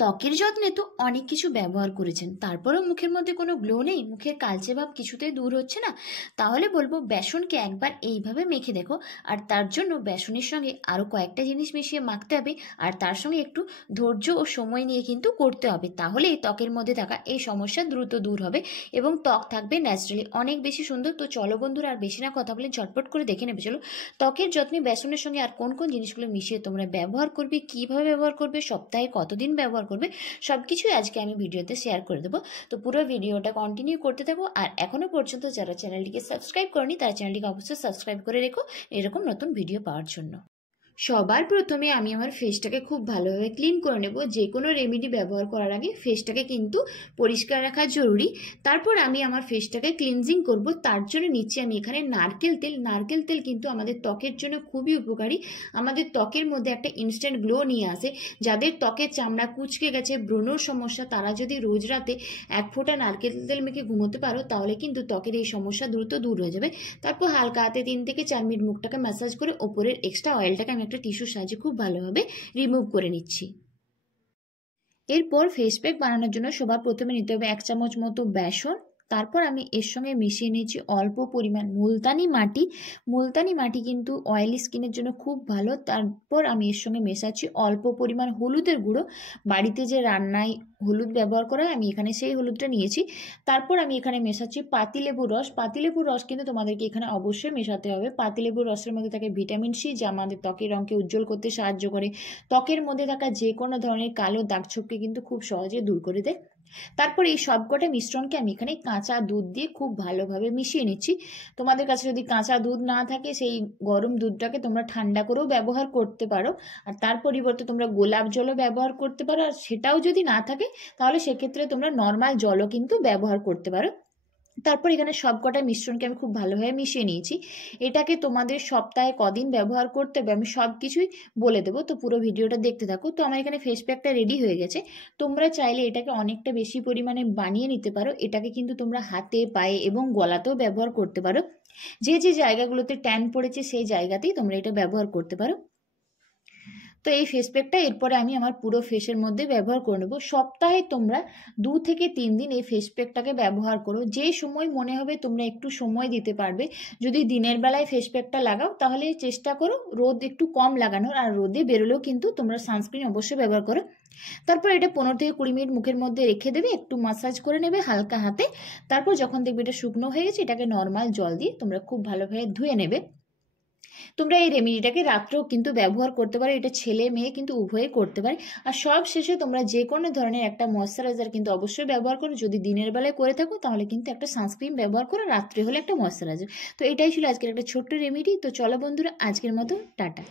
ত্বকের যত্নে তো অনেক কিছু ব্যবহার করেছেন, তারপরেও মুখের মধ্যে কোনো গ্লো নেই, মুখের কালচে ভাব কিছুতেই দূর হচ্ছে না, তাহলে বলবো বেসনকে একবার এইভাবে মেখে দেখো। আর তার জন্য বেসনের সঙ্গে আরও কয়েকটা জিনিস মিশিয়ে মাখতে হবে, আর তার সঙ্গে একটু ধৈর্য ও সময় নিয়ে কিন্তু করতে হবে, তাহলেই ত্বকের মধ্যে থাকা এই সমস্যা দ্রুত দূর হবে এবং ত্বক থাকবে ন্যাচারালি অনেক বেশি সুন্দর। তো চলো বন্ধুরা, আর বেশি না কথা বলে ঝটপট করে দেখে নেবে চলো ত্বকের যত্নে বেসনের সঙ্গে আর কোন কোন জিনিসগুলো মিশিয়ে তোমরা ব্যবহার করবে, কিভাবে ব্যবহার করবে, সপ্তাহে কতদিন ব্যবহার করবে, সবকিছুই আজকে আমি ভিডিওতে শেয়ার করে দেবো। তো পুরো ভিডিওটা কন্টিনিউ করতে থাকো। আর এখনো পর্যন্ত যারা চ্যানেলটিকে সাবস্ক্রাইব করনি তারা চ্যানেলটিকে অবশ্যই সাবস্ক্রাইব করে রেখো এরকম নতুন ভিডিও পাওয়ার জন্য। সবার প্রথমে আমি আমার ফেসটাকে খুব ভালোভাবে ক্লিন করে নেব। যে কোনো রেমেডি ব্যবহার করার আগে ফেসটাকে কিন্তু পরিষ্কার রাখা জরুরি। তারপর আমি আমার ফেসটাকে ক্লিনজিং করব, তার জন্য নিচ্ছি আমি এখানে নারকেল তেল। নারকেল তেল কিন্তু আমাদের ত্বকের জন্য খুবই উপকারী, আমাদের ত্বকের মধ্যে একটা ইনস্ট্যান্ট গ্লো নিয়ে আসে। যাদের ত্বকের চামড়া কুঁচকে গেছে, ব্রণর সমস্যা, তারা যদি রোজ রাতে এক ফোঁটা নারকেল তেল মেখে ঘুমোতে পারো তাহলে কিন্তু ত্বকের এই সমস্যা দ্রুত দূর হয়ে যাবে। তারপর হালকা হাতে 3 থেকে 4 মিনিট মুখটাকে ম্যাসাজ করে ওপরের এক্সট্রা অয়েলটাকে আমি একটা টিস্যুর সাহায্যে খুব ভালোভাবে রিমুভ করে নিচ্ছি। এরপর ফেস প্যাক বানানোর জন্য সবার প্রথমে নিতে হবে 1 চামচ মতো বেসন। তারপর আমি এর সঙ্গে মিশিয়ে নিয়েছি অল্প পরিমাণ মুলতানি মাটি। মুলতানি মাটি কিন্তু অয়েলি স্কিনের জন্য খুব ভালো। তারপর আমি এর সঙ্গে মেশাচ্ছি অল্প পরিমাণ হলুদের গুঁড়ো। বাড়িতে যে রান্নায় হলুদ ব্যবহার করা হয় আমি এখানে সেই হলুদটা নিয়েছি। তারপর আমি এখানে মেশাচ্ছি পাতিলেবুর রস। পাতিলেবুর রস কিন্তু তোমাদেরকে এখানে অবশ্যই মেশাতে হবে। পাতিলেবুর রসের মধ্যে থাকে ভিটামিন সি, যা আমাদের ত্বকের রঙকে উজ্জ্বল করতে সাহায্য করে, ত্বকের মধ্যে থাকা যে কোনো ধরনের কালো দাগ ছোপকে কিন্তু খুব সহজে দূর করে দেয়। তারপর এই সবকটা মিশ্রণকে আমি এখানে কাঁচা দুধ দিয়ে খুব ভালোভাবে মিশিয়ে নিচ্ছি। তোমাদের কাছে যদি কাঁচা দুধ না থাকে সেই গরম দুধটাকে তোমরা ঠান্ডা করেও ব্যবহার করতে পারো, আর তার পরিবর্তে তোমরা গোলাপ জলও ব্যবহার করতে পারো। আর সেটাও যদি না থাকে তাহলে সেক্ষেত্রে তোমরা নর্মাল জলও কিন্তু ব্যবহার করতে পারো। তারপর এখানে সবকটা মিশ্রণকে আমি খুব ভালোভাবে মিশিয়ে নিয়েছি। এটাকে তোমাদের সপ্তাহে কদিন ব্যবহার করতে হবে আমি সব কিছুই বলে দেবো, তো পুরো ভিডিওটা দেখতে থাকো। তো আমার এখানে ফেস প্যাকটা রেডি হয়ে গেছে। তোমরা চাইলে এটাকে অনেকটা বেশি পরিমাণে বানিয়ে নিতে পারো। এটাকে কিন্তু তোমরা হাতে, পায়ে এবং গলাতেও ব্যবহার করতে পারো। যে যে জায়গাগুলোতে ট্যান পড়েছে সেই জায়গাতেই তোমরা এটা ব্যবহার করতে পারো। তো এই ফেস প্যাকটা এরপরে আমি আমার পুরো ফেসের মধ্যে ব্যবহার করে নেব। সপ্তাহে তোমরা 2 থেকে 3 দিন এই ফেস প্যাকটাকে ব্যবহার করো। যে সময় মনে হবে তোমরা একটু সময় দিতে পারবে। যদি দিনের বেলায় ফেস প্যাকটা লাগাও তাহলে চেষ্টা করো রোদ একটু কম লাগানোর, আর রোদে বেরোলেও কিন্তু তোমরা সানস্ক্রিন অবশ্যই ব্যবহার করো। তারপর এটা 15 থেকে 20 মিনিট মুখের মধ্যে রেখে দেবে, একটু মাসাজ করে নেবে হালকা হাতে। তারপর যখন দেখবে এটা শুকনো হয়ে গেছে এটাকে নর্মাল জল দিয়ে তোমরা খুব ভালোভাবে ধুয়ে নেবে। তোমরা এই রেমেডিটাকে রাত্রেও কিন্তু ব্যবহার করতে পারো, এটা ছেলে মেয়ে কিন্তু উভয়ে করতে পারে। আর সব শেষে তোমরা যে কোনো ধরনের একটা ময়শ্চারাইজার কিন্তু অবশ্যই ব্যবহার করো। যদি দিনের বেলায় করে থাকো তাহলে কিন্তু একটা সানস্ক্রিন ব্যবহার করো, রাত্রে হলে একটা ময়শ্চারাইজার। তো এটাই ছিল আজকের একটা ছোট্ট রেমেডি। তো চলো বন্ধুরা, আজকের মতো টাটা।